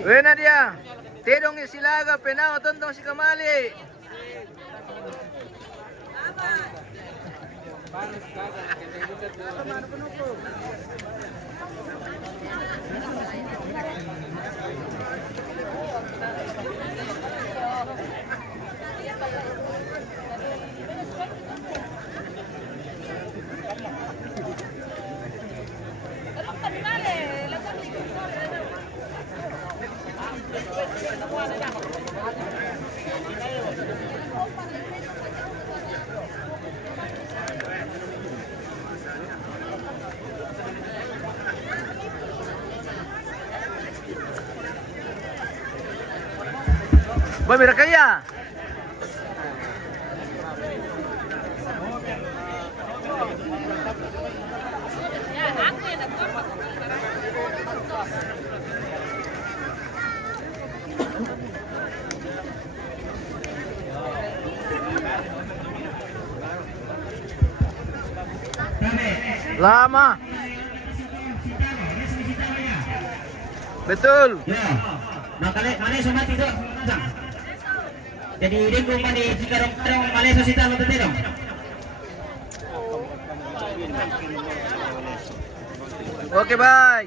Buena dia. Tidong isilaga penao tontong si Kamali. Boy, mira kaya. Lama. Betul. Ya. Mana sumat itu? Jadi dia kau mandi jika orang Malaysia sita lo betul dong. Oke, bye.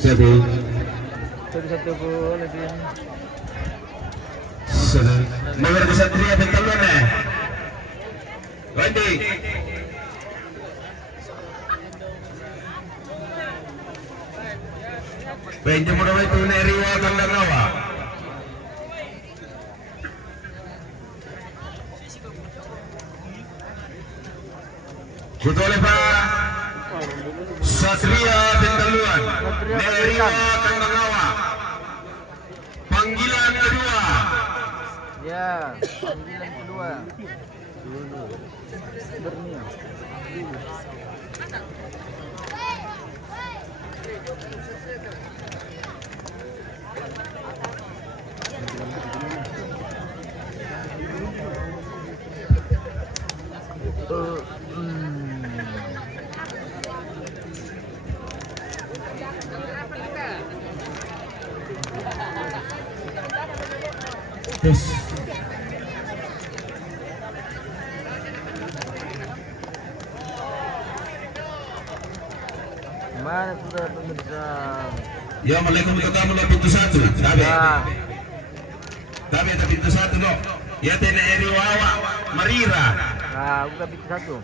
Satu boleh dia. Nomor Kesatria Bentalun Randy. Benjo murawa itu Neriwa Kandarawa. Betul Pak. Satria Bendaluan. Neriwa Kandarawa. Panggilan kedua. Ya, panggilan kedua. Berniat. Yes. Mana sudah pemirsa? Ya, Assalamualaikum untuk kamu lah pintu satu. Tapi ada pintu satu loh. Ya tena eri wawa Marira. Nah, buka pintu satu.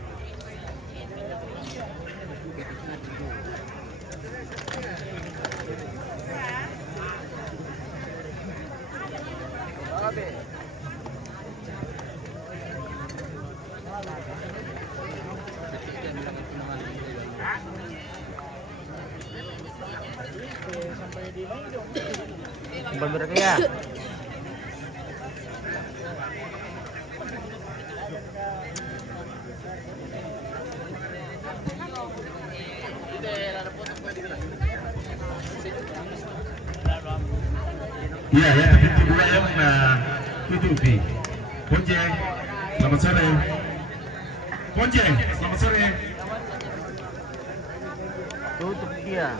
Bener ya. Iya ya, pintu dua yang tutupi. Ponjeng, selamat sore. Ponjeng, selamat sore. Tutup dia.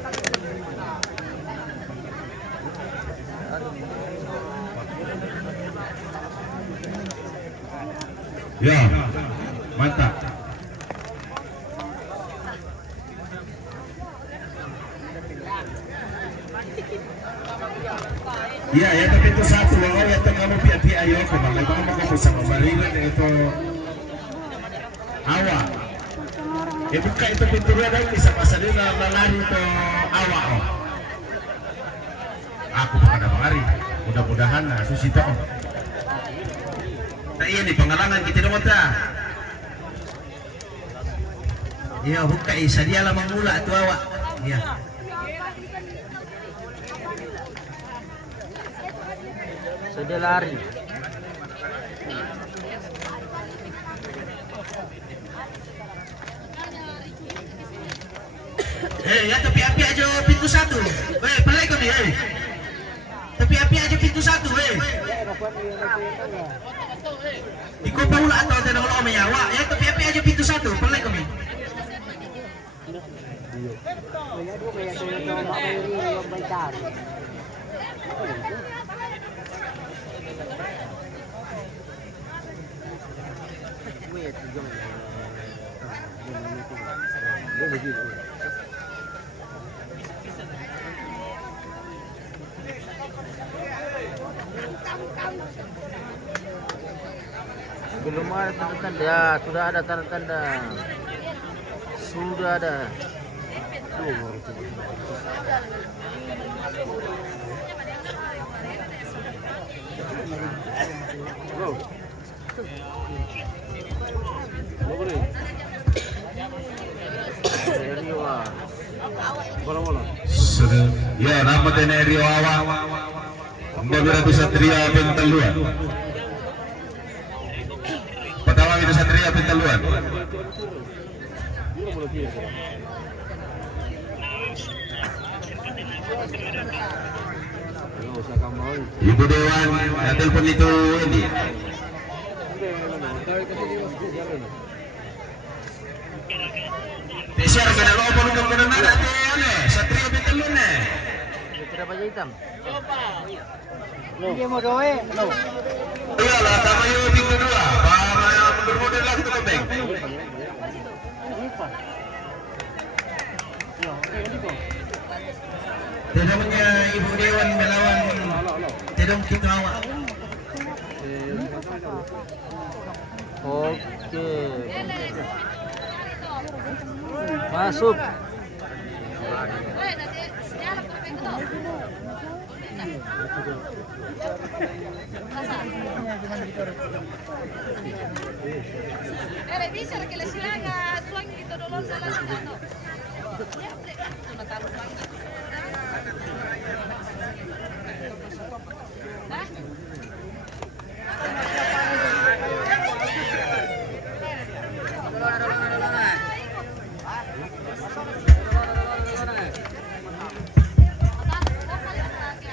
Ya, mantap. Ya, ya tapi itu satu loh, ya kamu piati ayo kembali kamu mau bersama Marina itu awak. Buka itu pintu dia dan bisa pasalin lari itu awak. Oh. Aku bukan ada lari. Mudah-mudahan nah susito. Nah iya nih pengalaman kita dong ta. Iya buka isa dia lah mangula tu awak. Iya. Sudah lari. Ya tapi api aja pintu 1. Pelai kau ni. Tapi api aja pintu 1. Ikaw pa wala atau ada orang menyawa. Ya tapi api aja pintu 1. Pelai kami. Belum ada tanda-tanda. Ya, sudah ada tanda-tanda. Sudah ada. Ya, nama TNI Riawa. Negara Satria Pentaluan. Pertama itu Satria Pentaluan. Ibu Dewan, telepon itu ini. Besar kena lo pun kena mana Satria Pentaluan Tidak baju hitam. Dia mau doe. Iyalah, sama yo tinggal 2. Para yang bermodal lah itu kebeng. Tidaknya Ibu Dewan melawan tidak kita awak. Oke. Masuk. Revisar que le haga sueño y dolor de la mano.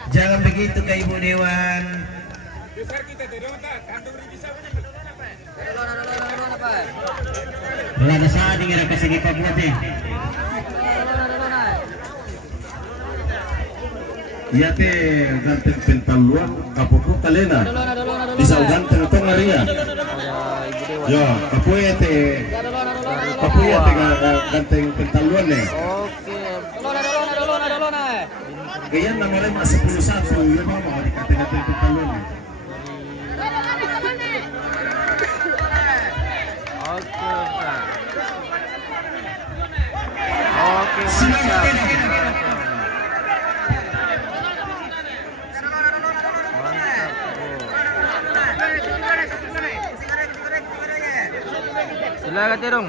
Jangan begitu ke Ibu Dewan. Belanda sa ating ira kasigi pagbuti. Yate ganteng pentaluan kapuko kalena. Bisa ganteng to ngaria. Ya, kapuyate ganteng pentaluan ne. Ganyan na marim sa 10-1 yung mga dikate-kate pentaluan ne. Oke, mantap. Silakan Terong.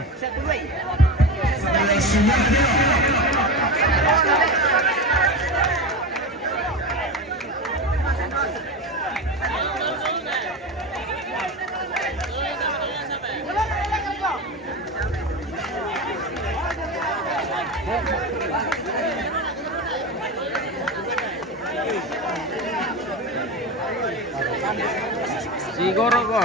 Siguro ko.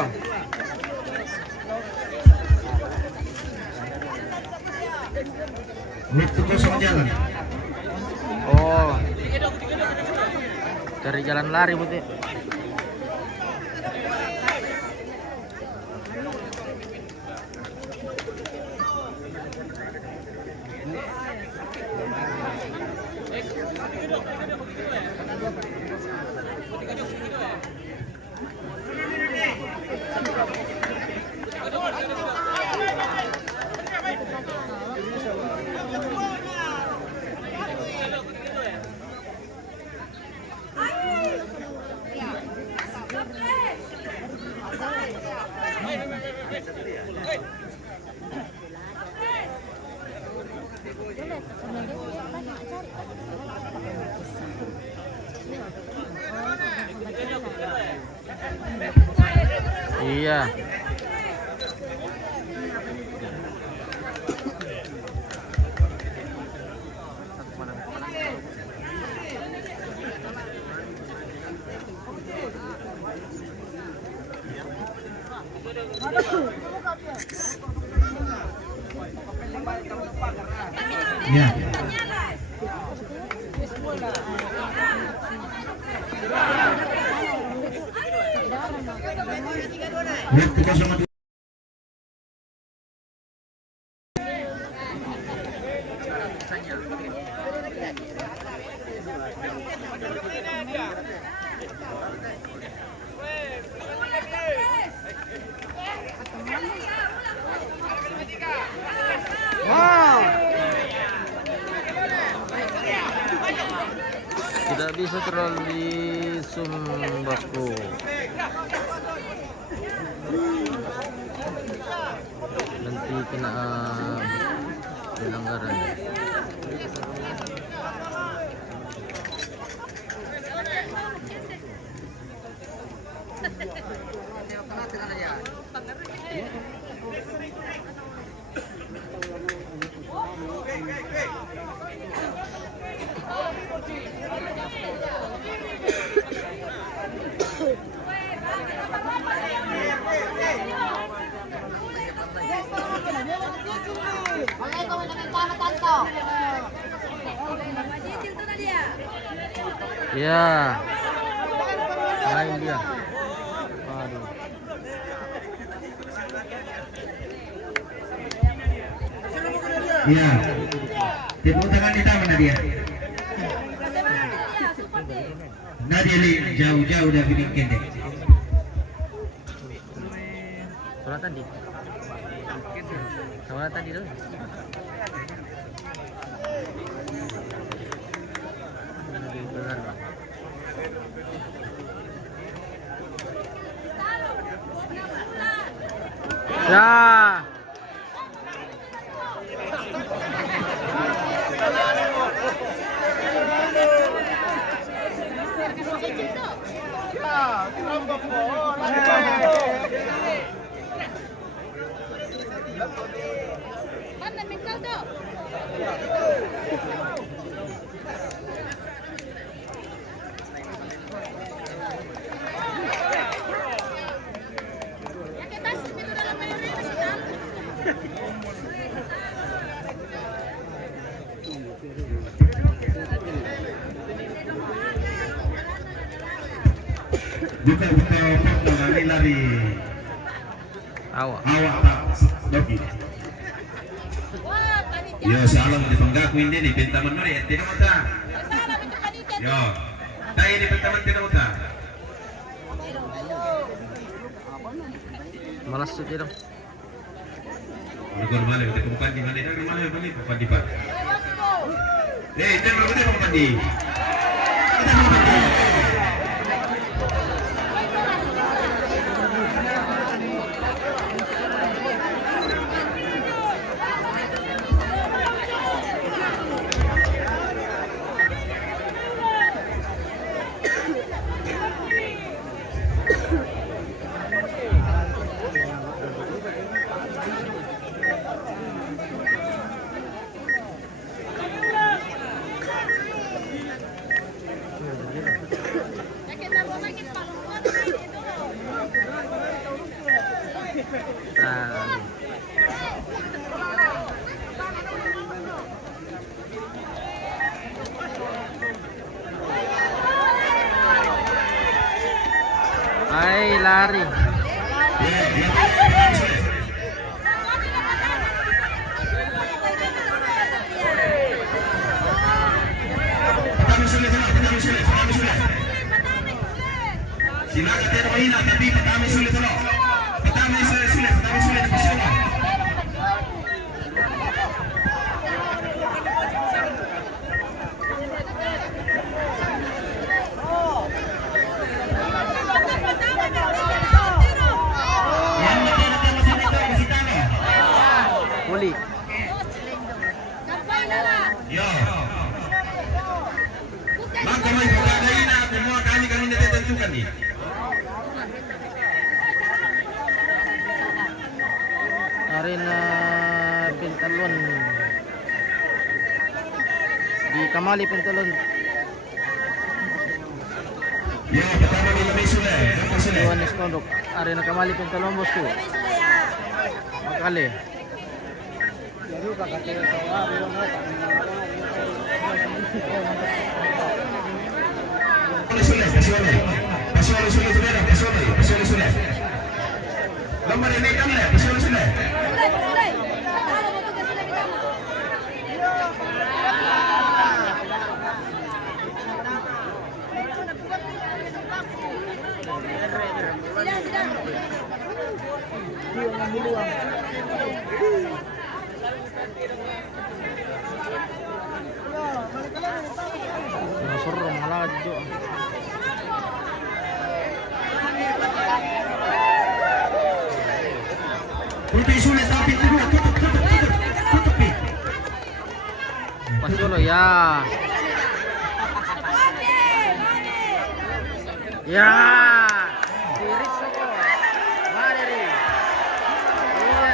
Waktu kosong jalan. Oh. Cari jalan lari putih. Iya. Ya. Waktu 0. Tidak bisa terlalu di Sumbaku. Nanti kena pelanggaran. Ya, main dia. Aduh. Ya. Tepuk tangan kita mana dia? Nadia Li jauh-jauh dari bikin kendek. Soalnya tadi. Soalnya tadi tuh. Benar, Pak. Ya. Buka lari Awak. Pak Doki. Yo salam di penggaku ini nih bentaman mari tidak muta. Yo, dah ini bentaman tidak muta. Malas tuh dong. Lugar mana kita kumpan di mana dari mana beli kumpan di pak. Jangan berbeda kumpan di. Kita kumpan di. Hai, lari. Silakan tidak mahina tapi pertama sulit dulu. Pertama sulit bersama. Puli. majukan nih. Arena Pintalon di Kamali Pintalon. Ya, pertama Wilmy Sule. Apa Sule? Yohanes Kondok, Arena Kamali Pintalon bosku. Makali. Sule, Pasole Sule saudara, Pasole Sule. Nomor ini kamu ya, Pasole Sule. Suruh melaju. Putih Sule tapi kedua tutup. Pas dulu ya. Ya. Tiris kok. Mari. Iya.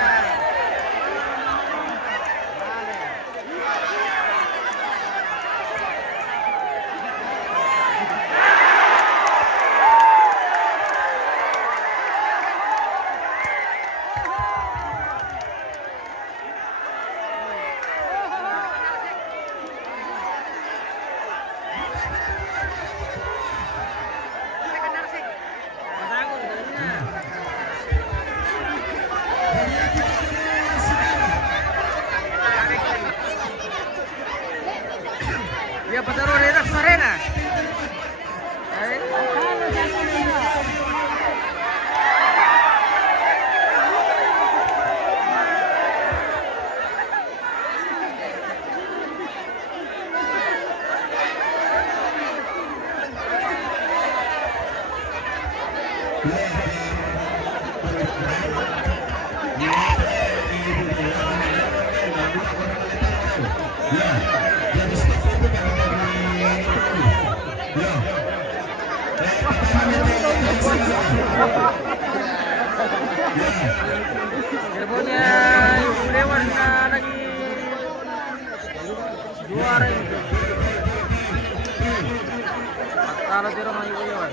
Ya pataruh Redak Sarena. Teleponnya Ibu Dewan lagi juara ini. Kalau di rumah Ibu Dewan.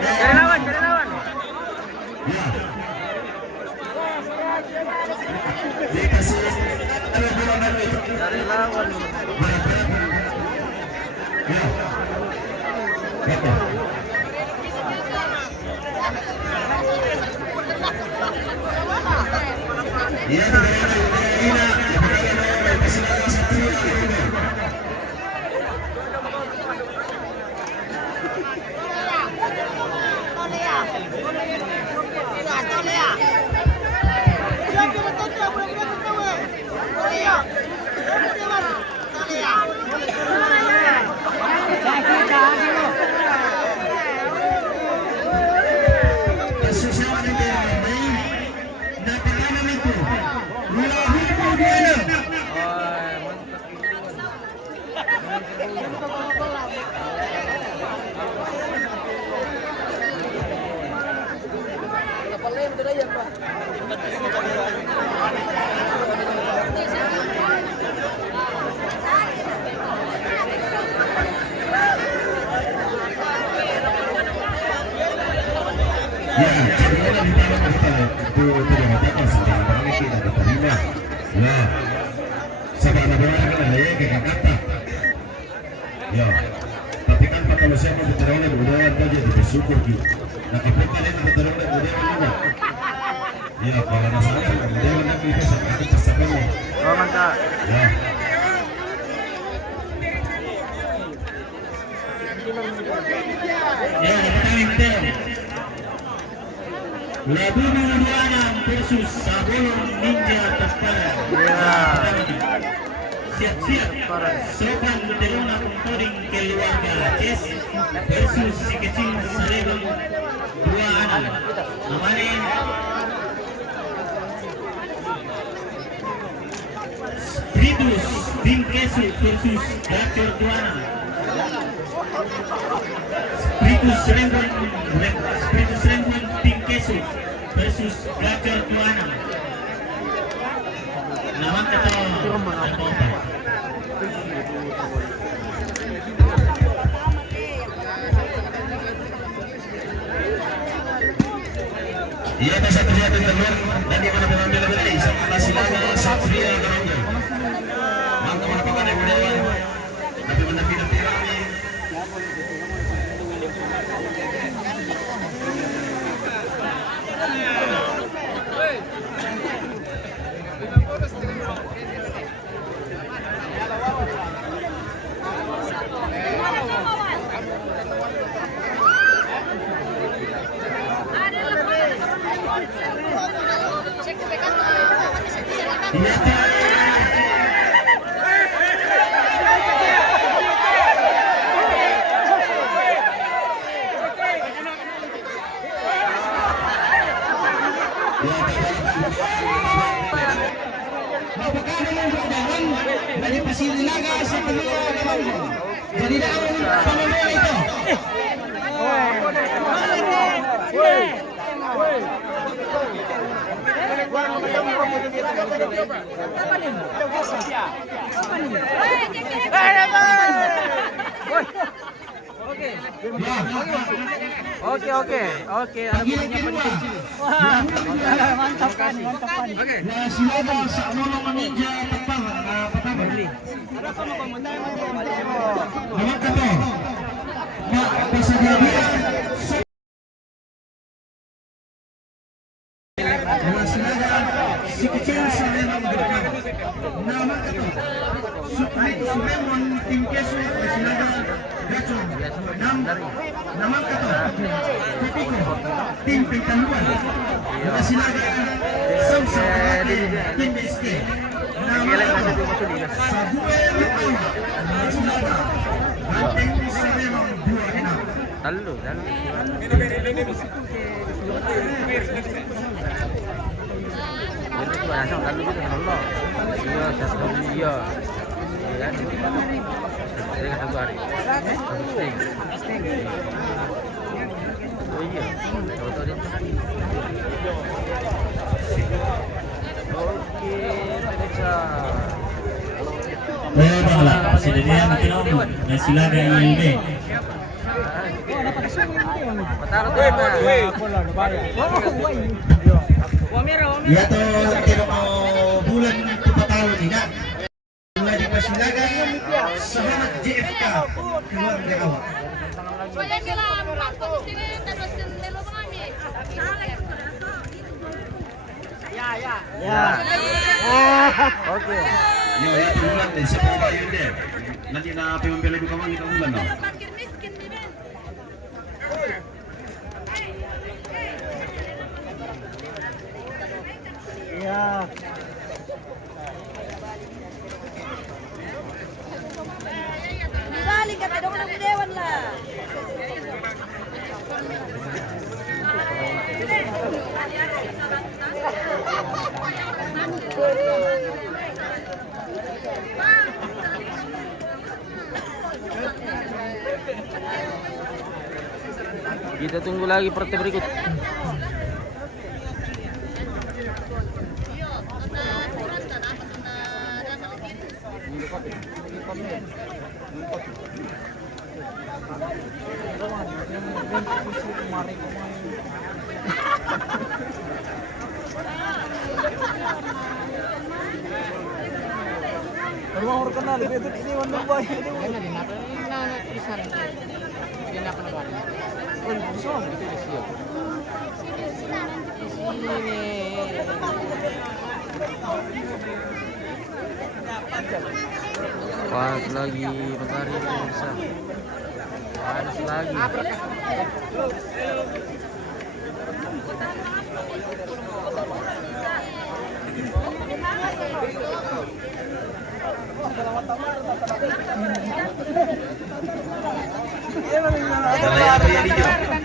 Cari lawan. Cari lawan. Ya, tapi kan kalau siapa keterangan budaya saja bersyukur gitu. Nah, kita ini keterangan budaya juga. Ya, kalau masalah budaya nanti bisa sampai kesana. Oh, mantap. Ya. Ya, kita Labu Nuruana versus Sabolon Ninja Taspara. Ya. Siap-siap Sopan Luterona Kontoding Keluarga Ces versus si kecil Sarebang 2 anak namanya Spiritus Bingkesu versus Gacor 2 anak Spiritus Rembon Team Kesu versus Gacor Tuana. Lawan kata Alpha. Ia bisa terlihat di luar dan di mana pengambil berani sama Silaga Satria Karangga. Maka mana pakai Budawan tapi mana pindah-pindah ini. Dari Pasililaga sa Panginoon naman. Jadi na ang pamumuhay ito. Oke. Mantap kan. Na Silaga sa Amolong Ninja Patama. Naman ka to. Pasagyabian. Na Silaga si Kecil sa Lemon Berkat. Naman ka to. Sumemon Team Kesu Silaga Gacor. Naman ka to. Kupiko Team Pintanuan. Na Silaga Samsa Team BSK. Naman ka to. Sa buhay ito na Silaga Banteng sa Lemon Buhay. Lalu. Ini tuh langsung lalu gitu Allah. Iya, satu iya. Ya, ini kan satu hari. Sting. Oh iya. Foto dia. Oke, pemirsa. Baiklah, persediaan film dan Silaga ILB. Ya to kira mau bulan itu patalo nina. Mulai di Pasilaga sahabat JFK keluar dari awal. Oke. Yo ya bulan deh, siapa bayar deh. Nanti na pembela di kamar kita bulan no. Dibalik ka, pero walang budewan lah. Kita tunggu lagi partai berikut. Rumah kenal itu ini wannan boy. Pas lagi matahari bisa. Panas lagi.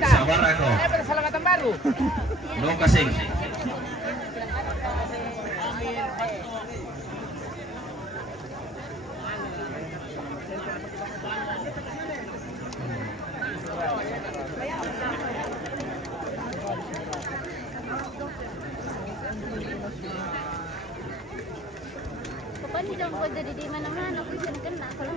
Sabar ako. No kasing. Panjang ko jadi di mana-mana aku bisa kena kalau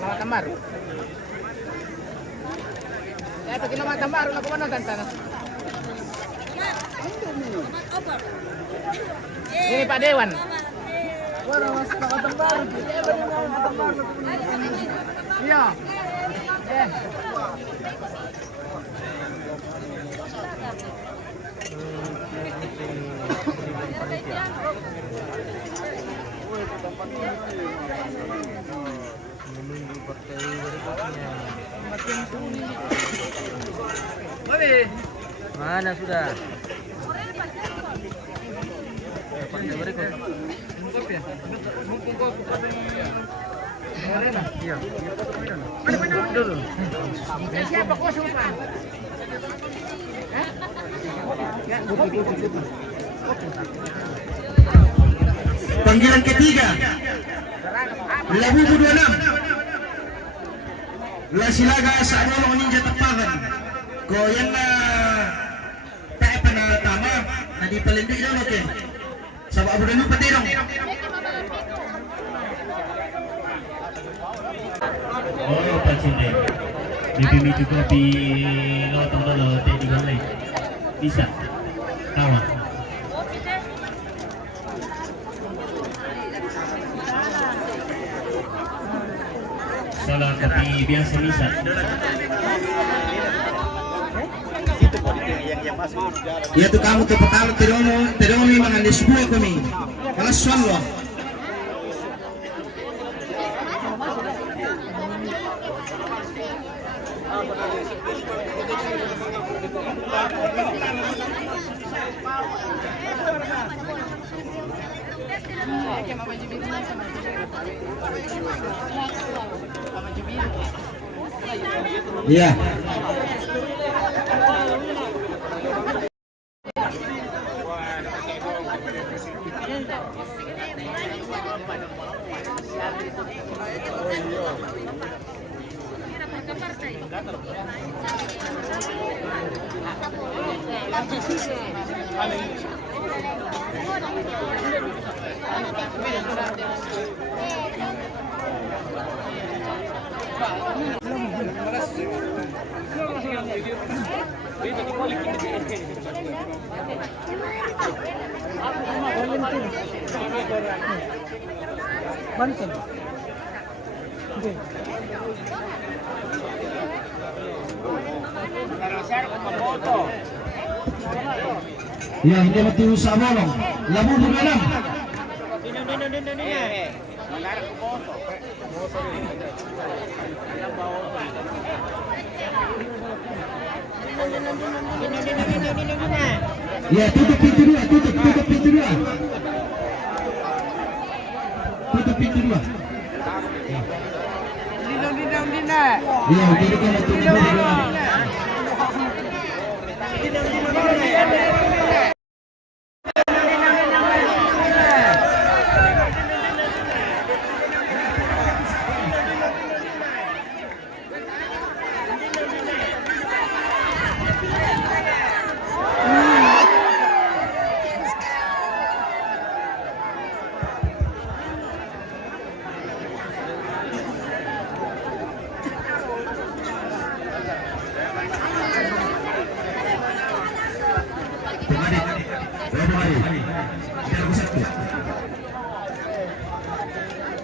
Mata baru. Pag mata baru na kumano sana. Ini Pak Dewan. Iya. Mana sudah? Siapa kau sumpah? Panggilan ketiga, Labu 26. Lasilaga sa Abolong Ninja Tapakan. Ko yan na tayo pa na tama, na di palindig na natin. Sa Abu Dhabi patirong. Oh, pacinde. Mimiti ko di lotong dolo di galay. Bisa. Tawa. Salah tapi biasa bisa. Ya tu kamu tu petalo terong ni mga nisbuo kami. Kalas swallo. Iya. Ya, hindi mati sa Abolong. Labu 26. Ya, tutup pintu dua, tutup pintu dua. Tutup pintu dua. Ya, jadi kan tutup pintu dua.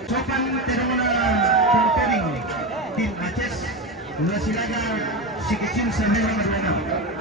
Sopan teruna comparing tim Aceh, Lasilaga si kecil sampai nomor 6.